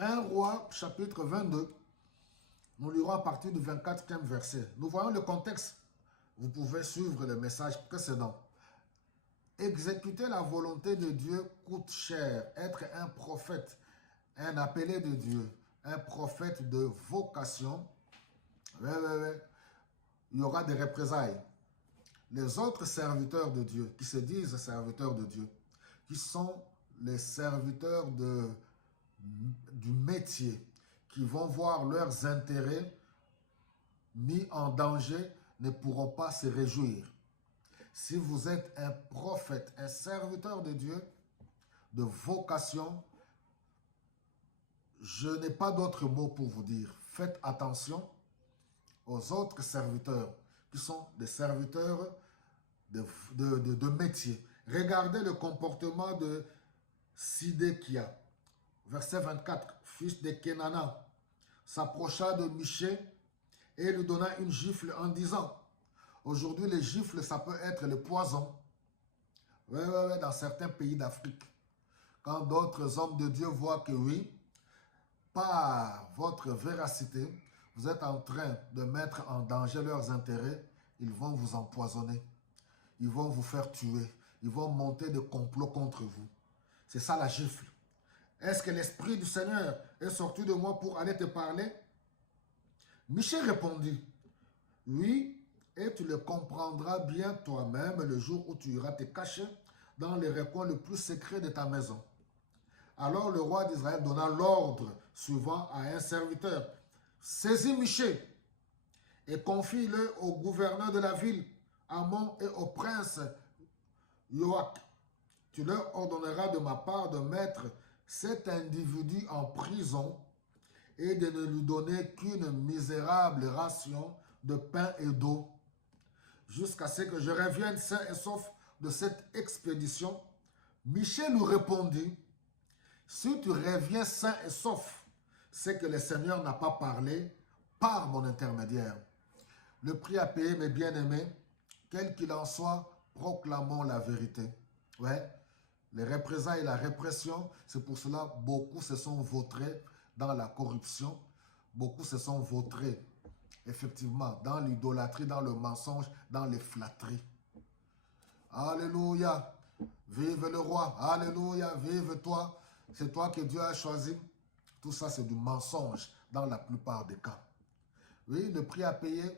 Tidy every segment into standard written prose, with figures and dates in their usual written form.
1 Roi, chapitre 22, nous lirons à partir du 24e verset. Nous voyons le contexte. Vous pouvez suivre le message précédent. Exécuter la volonté de Dieu coûte cher. Être un prophète, un appelé de Dieu, un prophète de vocation, il y aura des représailles. Les autres serviteurs de Dieu, qui se disent serviteurs de Dieu, qui sont les serviteurs du métier, qui vont voir leurs intérêts mis en danger, ne pourront pas se réjouir. Si vous êtes un prophète, un serviteur de Dieu, de vocation, je n'ai pas d'autre mot pour vous dire. Faites attention aux autres serviteurs, qui sont des serviteurs de métier. Regardez le comportement de Sidékia. Verset 24, fils de Kenana, s'approcha de Michée et lui donna une gifle en disant, aujourd'hui les gifles, ça peut être le poison. Dans certains pays d'Afrique. Quand d'autres hommes de Dieu voient que oui, par votre véracité, vous êtes en train de mettre en danger leurs intérêts, ils vont vous empoisonner. Ils vont vous faire tuer. Ils vont monter des complots contre vous. C'est ça la gifle. Est-ce que l'Esprit du Seigneur est sorti de moi pour aller te parler? Michée répondit, oui, et tu le comprendras bien toi-même le jour où tu iras te cacher dans les recoins les plus secrets de ta maison. Alors le roi d'Israël donna l'ordre suivant à un serviteur. Saisis Michée et confie-le au gouverneur de la ville, Amon, et au prince Joach. Tu leur ordonneras de ma part de mettre cet individu en prison et de ne lui donner qu'une misérable ration de pain et d'eau, jusqu'à ce que je revienne sain et sauf de cette expédition. Michée lui répondit, si tu reviens sain et sauf, c'est que le Seigneur n'a pas parlé par mon intermédiaire. Le prix à payer, mes bien-aimés, quel qu'il en soit, proclamons la vérité. Ouais, les représailles et la répression, c'est pour cela que beaucoup se sont vautrés dans la corruption, beaucoup se sont vautrés, effectivement, dans l'idolâtrie, dans le mensonge, dans les flatteries. Alléluia, vive le roi, alléluia, vive toi, c'est toi que Dieu a choisi. Tout ça, c'est du mensonge dans la plupart des cas. Oui, le prix à payer,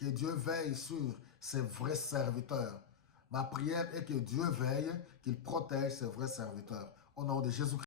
que Dieu veille sur ses vrais serviteurs. Ma prière est que Dieu veille, qu'il protège ses vrais serviteurs. Au nom de Jésus-Christ.